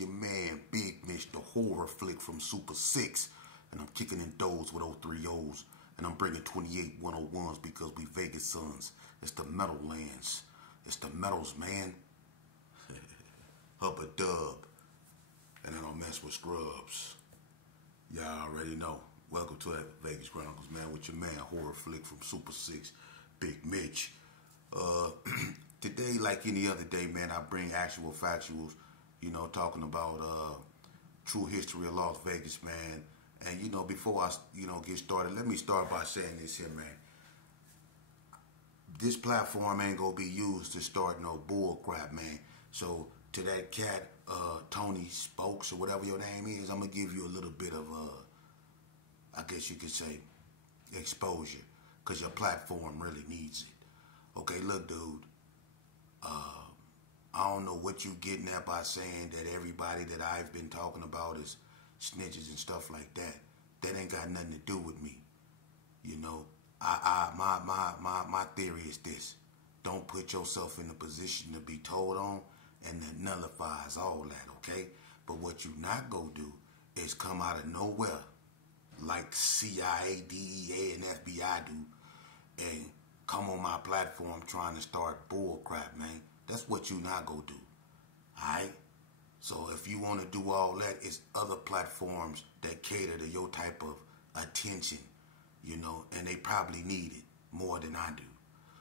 your man, Bigg Mitch, the horror flick from Super 6. And I'm kicking in doors with 03Os. And I'm bringing 28 101s because we Vegas sons. It's the metal lands. It's the metals, man. Up a dub. And I don't mess with scrubs. Y'all already know. Welcome to that Vegas Chronicles, man, with your man, horror flick from Super 6, Bigg Mitch. Today, like any other day, man, I bring actual factuals, talking about true history of Las Vegas, man. And, before I, get started, let me start by saying this here, man. This platform ain't gonna be used to start no bull crap, man. So, to that cat, Tony Spokes, or whatever your name is, I'm gonna give you a little bit of, I guess you could say, exposure. Because your platform really needs it. Okay, look, dude. I don't know what you getting at by saying that everybody that I've been talking about is snitches and stuff like that. That ain't got nothing to do with me. My theory is this. Don't put yourself in a position to be told on, and that nullifies all that, okay? But what you not gonna do is come out of nowhere like CIA, DEA, and FBI do and come on my platform trying to start bull crap, man. That's what you not gonna do, alright? So if you want to do all that, it's other platforms that cater to your type of attention, and they probably need it more than I do.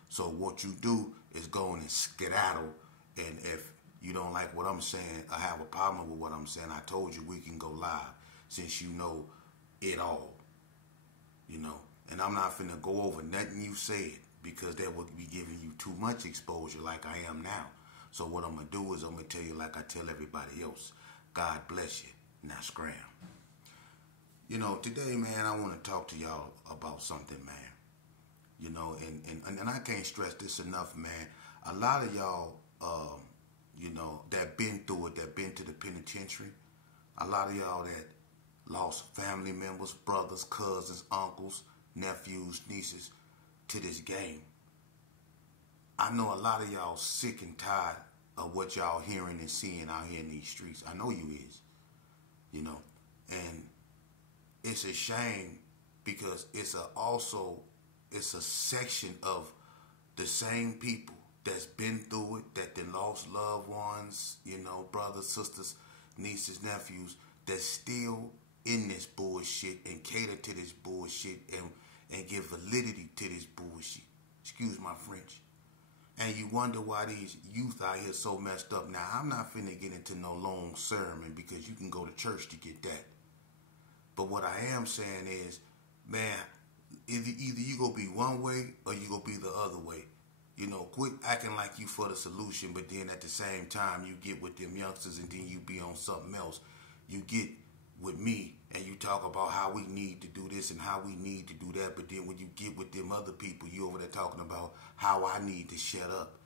So what you do is go in and skedaddle, and if you don't like what I'm saying, I have a problem with what I'm saying, I told you we can go live since you know it all, and I'm not finna go over nothing you said because that would be giving you too much exposure like I am now. So what I'm gonna do is I'm gonna tell you like I tell everybody else. God bless you. Now scram. Today, man, I want to talk to y'all about something, man. And I can't stress this enough, man. A lot of y'all, that been through it, that been to the penitentiary, a lot of y'all that lost family members, brothers, cousins, uncles, nephews, nieces to this game. I know a lot of y'all sick and tired of what y'all hearing and seeing out here in these streets. I know you is, and it's a shame because it's a section of the same people that's been through it, that then lost loved ones, brothers, sisters, nieces, nephews, that's still in this bullshit and cater to this bullshit and give validity to this bullshit. Excuse my French. And you wonder why these youth out here so messed up. Now, I'm not finna get into no long sermon because you can go to church to get that. But what I am saying is, man, either you go be one way or you go be the other way. Quit acting like you for the solution, but then at the same time, you get with them youngsters and then you be on something else. You get with me and you talk about how we need to do this and how we need to do that, but then when you get with them other people, you over there talking about how I need to shut up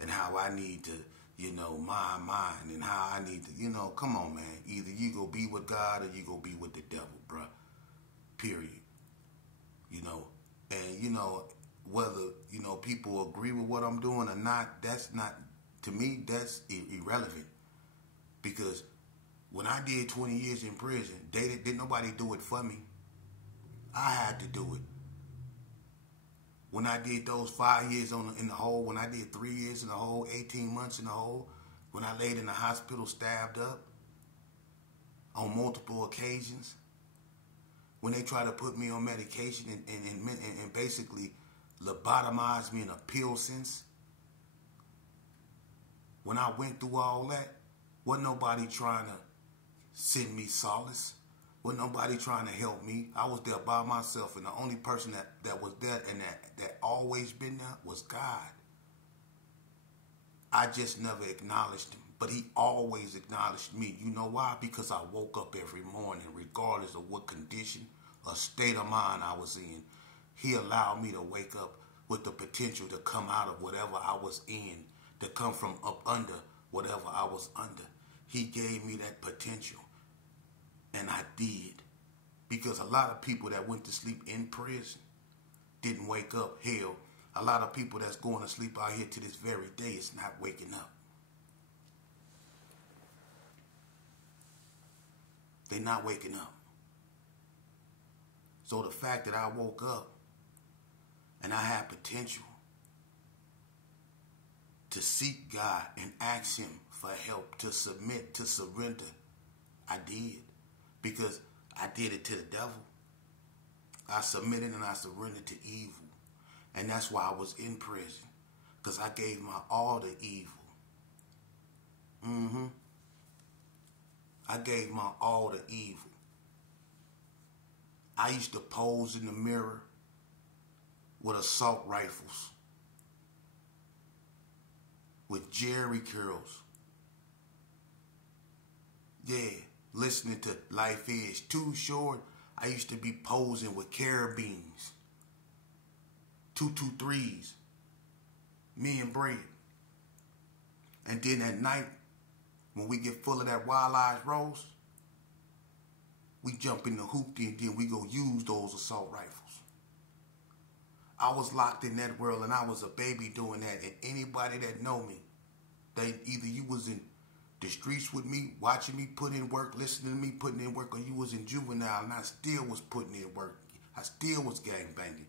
and how I need to, mind mine and how I need to, come on, man. Either you go be with God or you go be with the devil, bruh. Period. And, whether, people agree with what I'm doing or not, that's not, to me, that's irrelevant. Because when I did 20 years in prison, didn't nobody do it for me. I had to do it. When I did those 5 years in the hole, when I did 3 years in the hole, 18 months in the hole, when I laid in the hospital stabbed up on multiple occasions, when they try to put me on medication and basically lobotomize me in a pill sense, when I went through all that, wasn't nobody trying to send me solace. Wasn't nobody trying to help me. I was there by myself, and the only person that was there and that always been there was God. I just never acknowledged him, but he always acknowledged me. You know why? Because I woke up every morning, regardless of what condition or state of mind I was in. He allowed me to wake up with the potential to come out of whatever I was in, to come from up under whatever I was under. He gave me that potential. And I did. Because a lot of people that went to sleep in prison didn't wake up. Hell, a lot of people that's going to sleep out here to this very day is not waking up. They're not waking up. So the fact that I woke up and I had potential to seek God and ask him for help, to submit, to surrender, I did. Because I did it to the devil. I submitted and I surrendered to evil. And that's why I was in prison. Because I gave my all to evil. I gave my all to evil. I used to pose in the mirror with assault rifles, with Jerry curls. Yeah, listening to Life Is Too Short. I used to be posing with carabines, 223s, me and Brad. And then at night, when we get full of that Wild Eyes Rose, we jump in the hoopty and then we go use those assault rifles. I was locked in that world and I was a baby doing that. And anybody that know me, either you was in the streets with me, watching me put in work, listening to me putting in work, or you was in juvenile and I still was putting in work. I still was gang banging.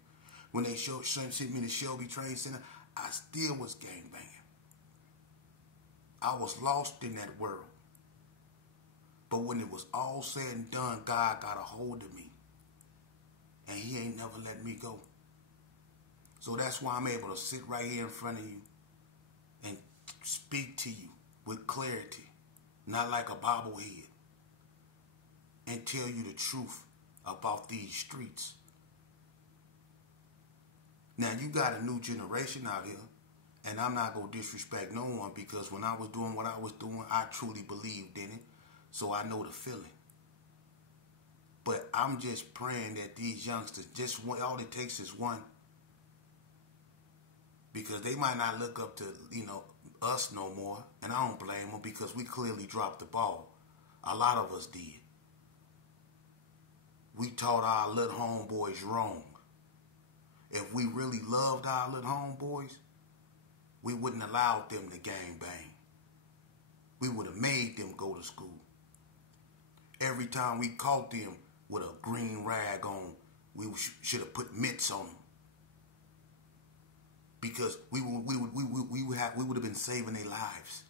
When they sent me to Shelby Trade Center, I still was gang banging. I was lost in that world. But when it was all said and done, God got a hold of me. And he ain't never let me go. So that's why I'm able to sit right here in front of you and speak to you with clarity, not like a bobblehead, and tell you the truth about these streets. Now, you got a new generation out here, and I'm not going to disrespect no one because when I was doing what I was doing, I truly believed in it. So I know the feeling. But I'm just praying that these youngsters, just one, all it takes is one. Because they might not look up to, us no more. And I don't blame them because we clearly dropped the ball. A lot of us did. We taught our little homeboys wrong. If we really loved our little homeboys, we wouldn't allow them to gang bang. We would have made them go to school. Every time we caught them with a green rag on, we should have put mitts on them. Because we would have been saving their lives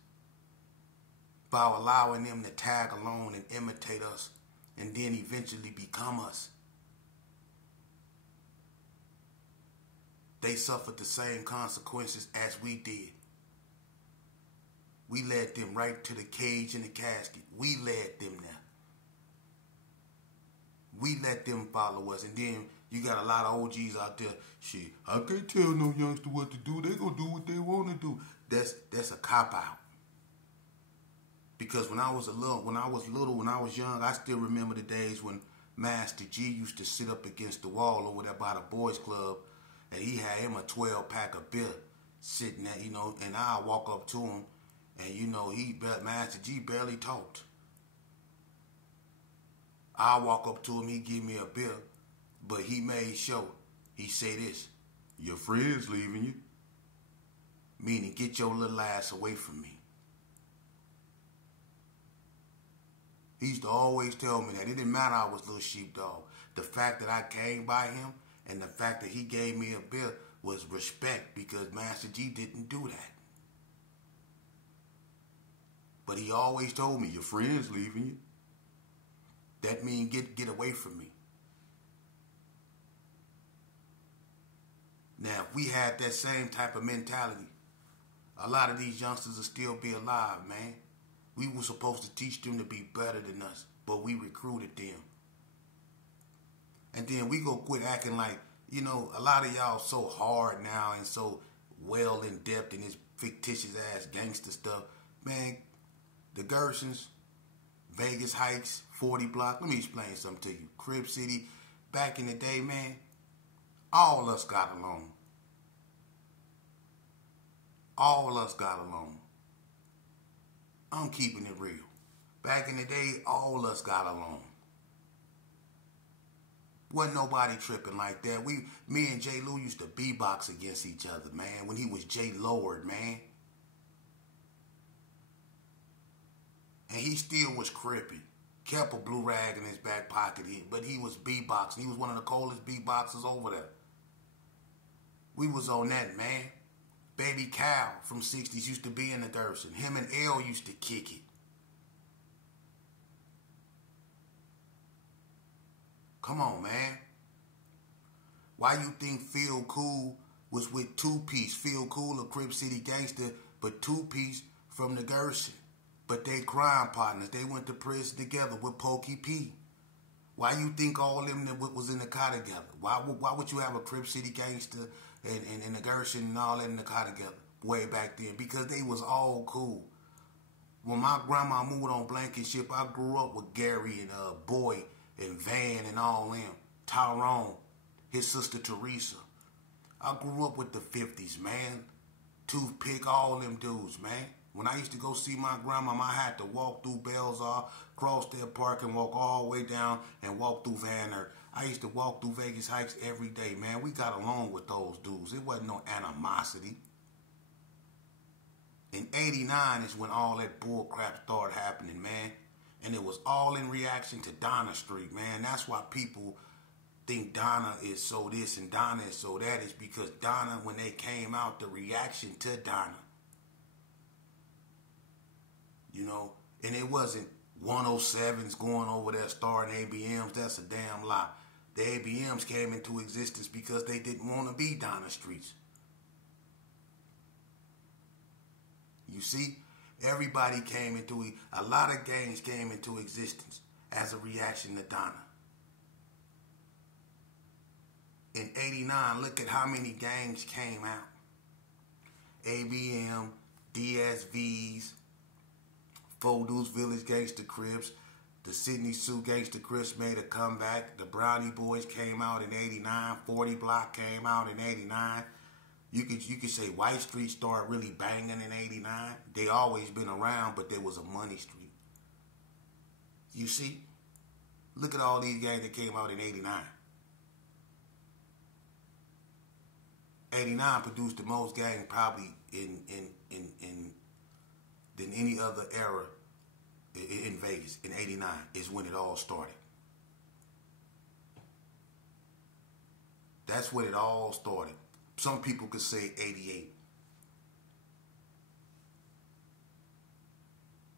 by allowing them to tag along and imitate us and then eventually become us. They suffered the same consequences as we did. We led them right to the cage and the casket. We led them there. We let them follow us. And then you got a lot of OGs out there. Shit, I can't tell no youngster what to do. They gonna do what they want to do. That's a cop-out. Because when I was young, I still remember the days when Master G used to sit up against the wall over there by the boys club, and he had him a 12-pack of beer sitting there, and I'll walk up to him, and Master G barely talked. I walk up to him, he give me a beer, but he made sure he say this: "Your friend's leaving you," meaning get your little ass away from me. He used to always tell me that it didn't matter I was little sheepdog. The fact that I came by him and the fact that he gave me a beer was respect because Master G didn't do that. But he always told me, "Your friend's leaving you." That means get away from me. Now, if we had that same type of mentality, a lot of these youngsters will still be alive, man. We were supposed to teach them to be better than us, but we recruited them. And then we go quit acting like, a lot of y'all so hard now and so well in depth in this fictitious ass gangster stuff. Man, the Gersons, Vegas Heights, 40 Block. Let me explain something to you. Crib City, back in the day, man, all of us got along. All of us got along. I'm keeping it real. Back in the day, all of us got along. Wasn't nobody tripping like that. Me and J. Lou used to B-box against each other, man, when he was J. Lord, man. And he still was cripping, Kept a blue rag in his back pocket, but he was beatboxing. He was one of the coldest beatboxers over there. We was on that, man. Baby Cal from 60s used to be in the Gerson. Him and L used to kick it. Come on, man. Why you think Feel Cool was with Two Piece? Feel Cool, a Crip City gangster, but Two Piece from the Gerson. But they crime partners. They went to prison together with Pokey P. Why you think all them that was in the car together? Why would you have a Crip City gangster and the Gerson and all that in the car together way back then? Because they was all cool. When my grandma moved on Blankenship, I grew up with Gary and Boy and Van and all them. Tyrone, his sister Teresa. I grew up with the 50s, man. Toothpick, all them dudes, man. When I used to go see my grandma, I had to walk through Belzar, cross that park and walk all the way down and walk through Van Nert. I used to walk through Vegas Heights every day, man. We got along with those dudes. It wasn't no animosity. In 89 is when all that bull crap started happening, man. And it was all in reaction to Donna Street, man. That's why people think Donna is so this and Donna is so that. Is because Donna, when they came out, the reaction to Donna. You know, and it wasn't 107s going over there starting ABMs. That's a damn lie. The ABMs came into existence because they didn't want to be Donna Streets. You see, everybody came into it. A lot of gangs came into existence as a reaction to Donna. In 89, look at how many gangs came out. ABM, DSVs, Fodu's Village Gangsta Crips, the Sydney Sioux Gangsta Crips made a comeback. The Brownie Boys came out in 89. 40 Block came out in 89. You could say White Street started really banging in 89. They always been around, but there was a money street. You see? Look at all these gangs that came out in 89. 89 produced the most gang probably in than any other era in Vegas. In 89 is when it all started. That's when it all started. Some people could say 88.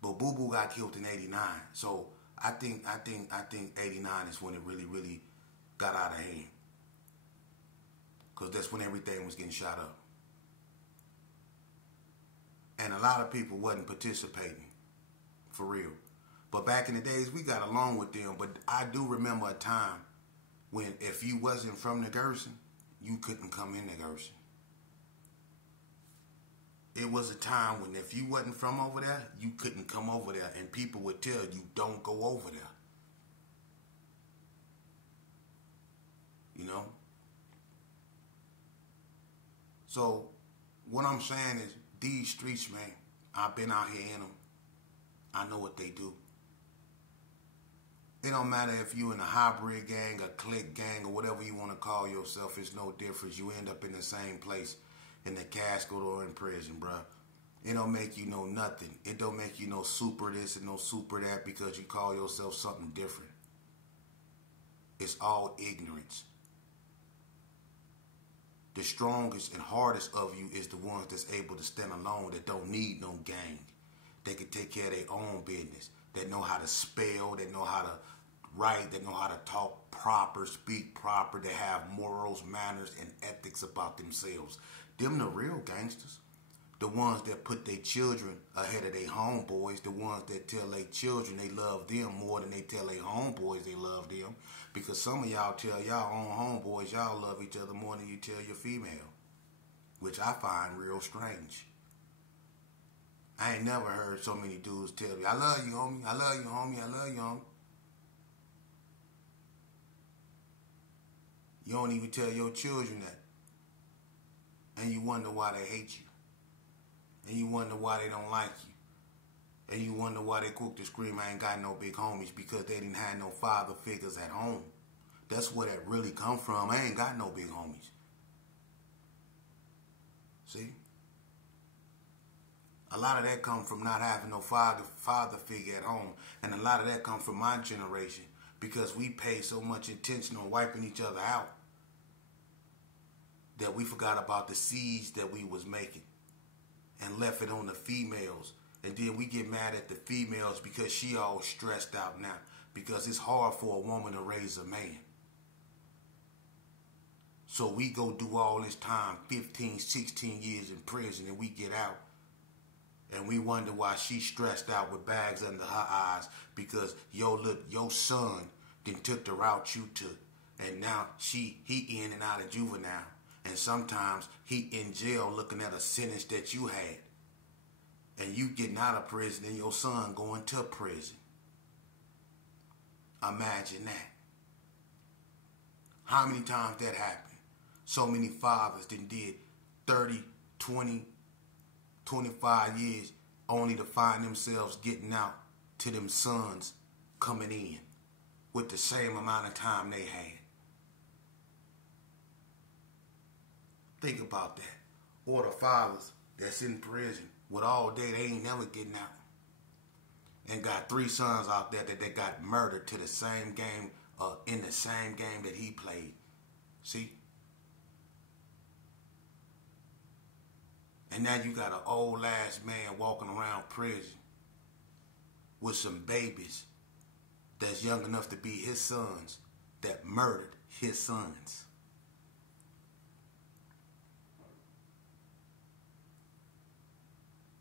But Boo Boo got killed in 89. So I think 89 is when it really got out of hand. Because that's when everything was getting shot up. And a lot of people wasn't participating. For real. But back in the days, we got along with them. But I do remember a time when if you wasn't from the Gerson, you couldn't come in the Gerson. It was a time when if you wasn't from over there, you couldn't come over there. And people would tell you, don't go over there. You know? So, what I'm saying is, these streets, man, I've been out here in them. I know what they do. It don't matter if you in a hybrid gang, a clique gang, or whatever you want to call yourself. It's no difference. You end up in the same place, in the casket or in prison, bruh. It don't make you know nothing. It don't make you no super this and no super that because you call yourself something different. It's all ignorance. The strongest and hardest of you is the ones that's able to stand alone, that don't need no gang. They can take care of their own business. That know how to spell, that know how to write, that know how to talk proper, speak proper, that have morals, manners, and ethics about themselves. Them the real gangsters. The ones that put their children ahead of their homeboys. The ones that tell their children they love them more than they tell their homeboys they love them. Because some of y'all tell y'all own homeboys y'all love each other more than you tell your female. Which I find real strange. I ain't never heard so many dudes tell me, I love you, homie. I love you, homie. I love you, homie. You don't even tell your children that. And you wonder why they hate you. And you wonder why they don't like you. And you wonder why they quick to scream, I ain't got no big homies, because they didn't have no father figures at home. That's where that really come from. I ain't got no big homies. See? A lot of that comes from not having no father figure at home. And a lot of that comes from my generation because we pay so much attention on wiping each other out that we forgot about the seeds that we was making and left it on the females. And then we get mad at the females because she all stressed out now because it's hard for a woman to raise a man. So we go do all this time, 15, 16 years in prison, and we get out. And we wonder why she's stressed out with bags under her eyes because your son then took the route you took. And now he in and out of juvenile. And sometimes he in jail looking at a sentence that you had. And you getting out of prison and your son going to prison. Imagine that. How many times that happened? So many fathers did 30, 20, 25 years only to find themselves getting out to them sons coming in with the same amount of time they had. Think about that. Or the fathers that's in prison with all day, they ain't never getting out. And got 3 sons out there that they got murdered to the same game, in the same game that he played. See? And now you got an old ass man walking around prison with some babies that's young enough to be his sons that murdered his sons.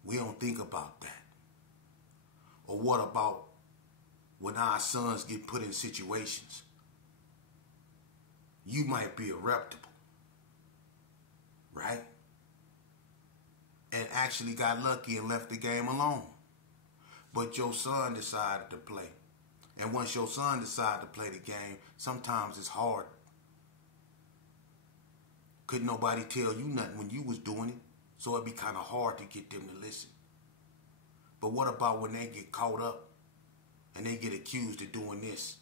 We don't think about that. Or what about when our sons get put in situations? You might be reputable, right? And actually got lucky and left the game alone. But your son decided to play. And once your son decided to play the game, sometimes it's hard. Couldn't nobody tell you nothing when you was doing it, so it'd be kind of hard to get them to listen. But what about when they get caught up and they get accused of doing this?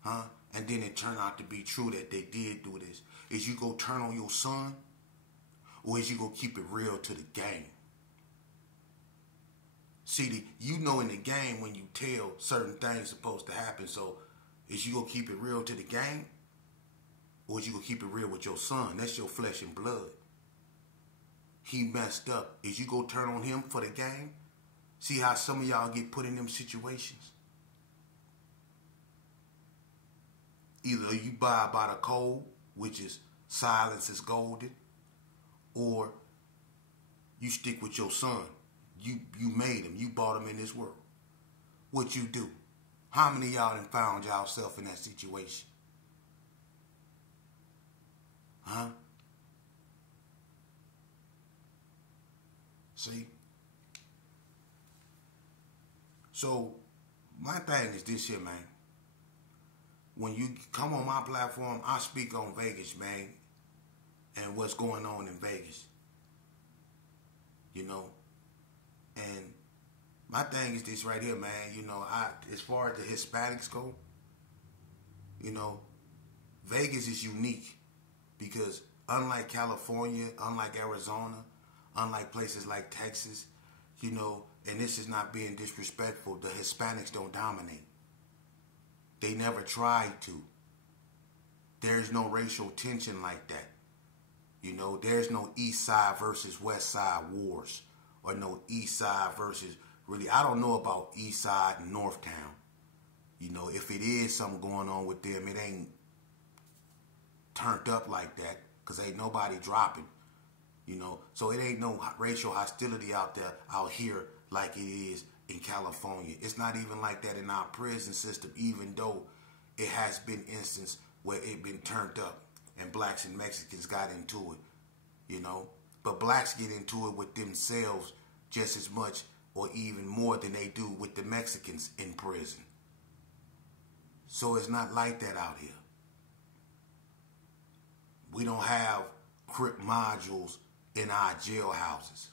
Huh? And then it turned out to be true that they did do this. Is you go turn on your son? Or is you gonna keep it real to the game? See, you know in the game when you tell certain things supposed to happen, so is you gonna keep it real to the game? Or is you gonna keep it real with your son? That's your flesh and blood. He messed up. Is you gonna turn on him for the game? See how some of y'all get put in them situations? Either you buy by the code, which is silence is golden, or you stick with your son. You made him. You brought him in this world. What you do? How many of y'all done found yourself in that situation? Huh? See? So, my thing is this here, man. When you come on my platform, I speak on Vegas, man, and what's going on in Vegas. You know? And my thing is this right here, man. You know, as far as the Hispanics go, you know, Vegas is unique because unlike California, unlike Arizona, unlike places like Texas, you know, and this is not being disrespectful, the Hispanics don't dominate. They never tried to. There's no racial tension like that. You know, there's no East Side versus West Side wars. Or no East Side versus, really, I don't know about East Side and North Town. You know, if it is something going on with them, it ain't turned up like that. Because ain't nobody dropping. You know, so it ain't no racial hostility out there, out here, like it is in California. It's not even like that in our prison system, even though it has been instances where it been turned up and blacks and Mexicans got into it, you know. But blacks get into it with themselves just as much or even more than they do with the Mexicans in prison. So it's not like that out here. We don't have crip modules in our jailhouses.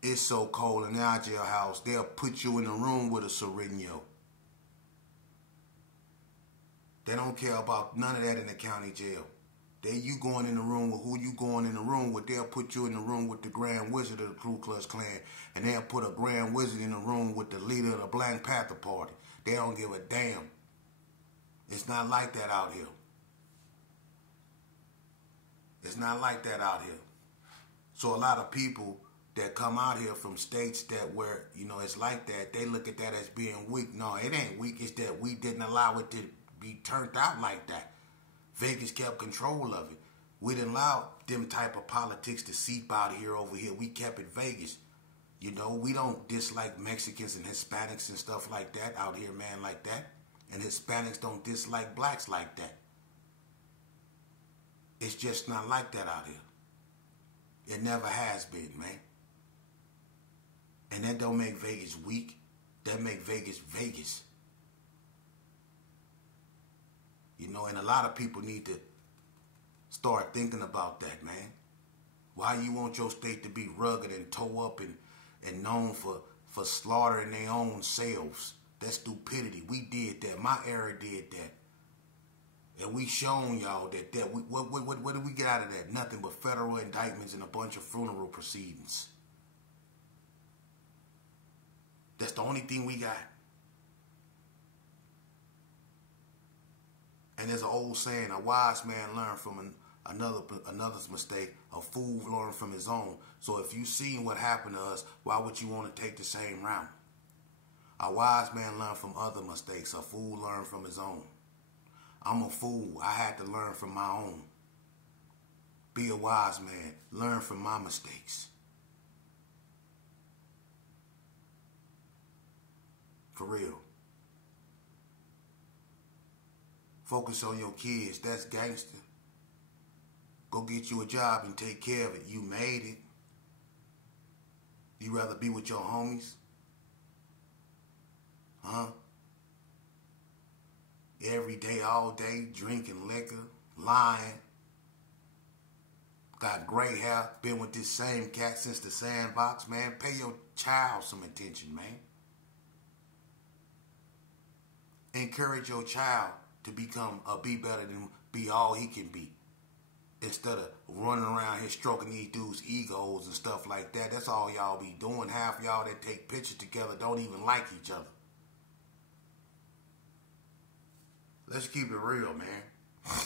It's so cold in our jailhouse, they'll put you in a room with a Sereno. They don't care about none of that in the county jail. They you going in the room with who you going in the room with. They'll put you in the room with the Grand Wizard of the Ku Klux Klan, and they'll put a Grand Wizard in the room with the leader of the Black Panther Party. They don't give a damn. It's not like that out here. It's not like that out here. So a lot of people that come out here from states that where, you know, it's like that, they look at that as being weak. No, it ain't weak. It's that we didn't allow it to be turned out like that. Vegas kept control of it. We didn't allow them type of politics to seep out here over here. We kept it Vegas. You know, we don't dislike Mexicans and Hispanics and stuff like that out here, man, like that. And Hispanics don't dislike blacks like that. It's just not like that out here. It never has been, man. And that don't make Vegas weak. That make Vegas Vegas. You know, and a lot of people need to start thinking about that, man. Why you want your state to be rugged and toe up and known for slaughtering their own selves? That's stupidity. We did that. My era did that. And we shown y'all that what did we get out of that? Nothing but federal indictments and a bunch of funeral proceedings. That's the only thing we got. And there's an old saying, a wise man learned from another's mistake, a fool learned from his own. So if you seen what happened to us, why would you want to take the same route? A wise man learned from other mistakes. A fool learned from his own. I'm a fool. I had to learn from my own. Be a wise man. Learn from my mistakes. For real. Focus on your kids. That's gangster. Go get you a job and take care of it. You made it. You rather be with your homies? Huh? Every day, all day, drinking liquor, lying. Got gray hair, been with this same cat since the sandbox, man. Pay your child some attention, man. Encourage your child to be better than be all he can be. Instead of running around here stroking these dudes' egos and stuff like that. That's all y'all be doing. Half y'all that take pictures together don't even like each other. Let's keep it real, man.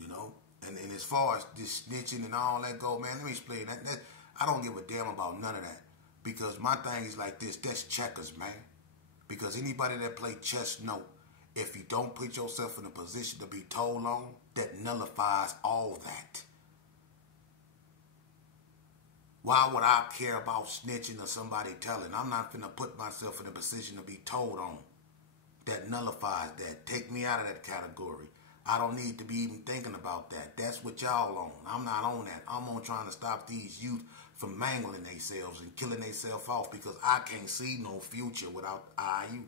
You know? And as far as this snitching and all that go, man, let me explain. That I don't give a damn about none of that. Because my thing is like this. That's checkers, man. Because anybody that play chess know, if you don't put yourself in a position to be told on, that nullifies all that. Why would I care about snitching or somebody telling? I'm not finna put myself in a position to be told on. That nullifies that. Take me out of that category. I don't need to be even thinking about that. That's what y'all on. I'm not on that. I'm on trying to stop these youth from mangling themselves and killing themselves off because I can't see no future without our youth.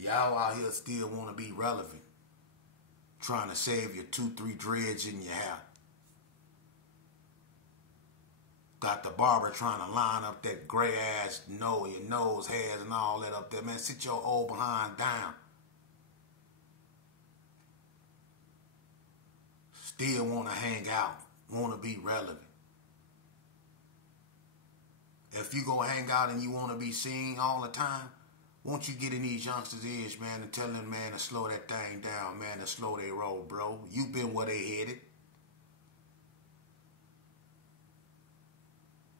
Y'all out here still want to be relevant. Trying to save your 2-3 dreads in your hair. Got the barber trying to line up that gray ass nose, your nose hairs and all that up there. Man, sit your old behind down. Still want to hang out. Want to be relevant. If you go hang out and you want to be seen all the time, won't you get in these youngsters' ears, man, and tell them, man, to slow that thing down, man, to slow their roll, bro. You been where they headed.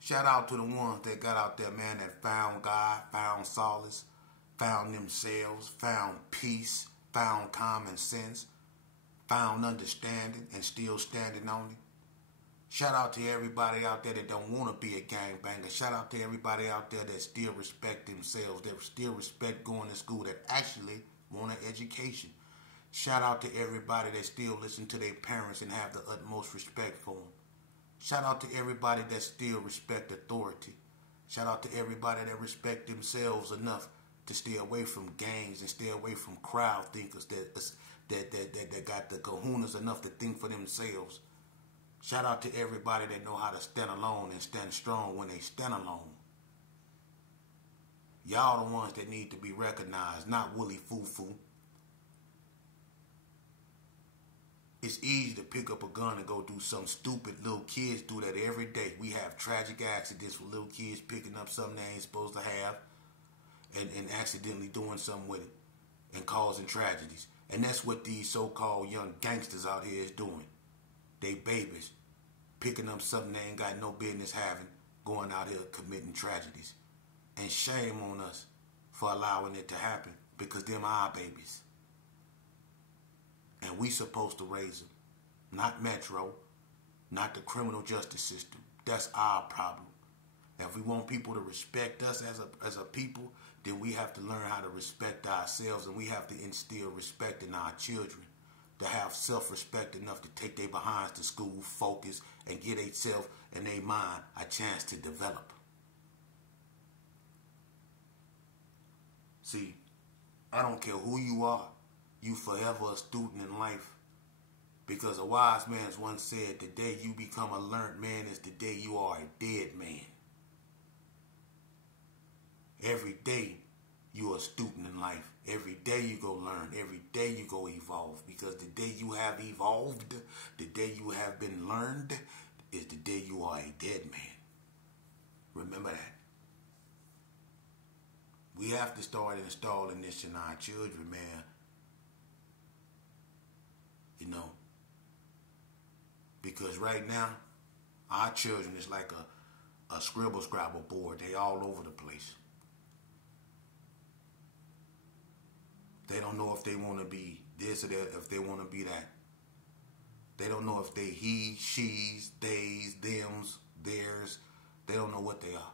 Shout out to the ones that got out there, man, that found God, found solace, found themselves, found peace, found common sense, found understanding, and still standing on it. Shout out to everybody out there that don't want to be a gangbanger. Shout out to everybody out there that still respect themselves, that still respect going to school, that actually want an education. Shout out to everybody that still listen to their parents and have the utmost respect for them. Shout out to everybody that still respect authority. Shout out to everybody that respect themselves enough to stay away from gangs and stay away from crowd thinkers that got the kahunas enough to think for themselves. Shout out to everybody that know how to stand alone and stand strong when they stand alone. Y'all the ones that need to be recognized, not Willie Foo-Foo. It's easy to pick up a gun and go do something stupid. Little kids do that every day. We have tragic accidents with little kids picking up something they ain't supposed to have and accidentally doing something with it and causing tragedies. And that's what these so-called young gangsters out here is doing. They babies picking up something they ain't got no business having, going out here committing tragedies. And shame on us for allowing it to happen, because them are our babies. And we supposed to raise them. Not Metro, not the criminal justice system. That's our problem. If we want people to respect us as a people, then we have to learn how to respect ourselves, and we have to instill respect in our children, to have self-respect enough to take their behinds to school, focus, and give themselves and their mind a chance to develop. See, I don't care who you are, you forever a student in life. Because a wise man once said, the day you become a learned man is the day you are a dead man. Every day you are a student in life. Every day you go learn. Every day you go evolve. Because the day you have evolved, the day you have been learned, is the day you are a dead man. Remember that. We have to start installing this in our children, man. You know. Because right now, our children is like a scribble-scrabble board. They all over the place. They don't know if they want to be this or that, if they want to be that. They don't know if they he, she's, theys, thems, theirs. They don't know what they are.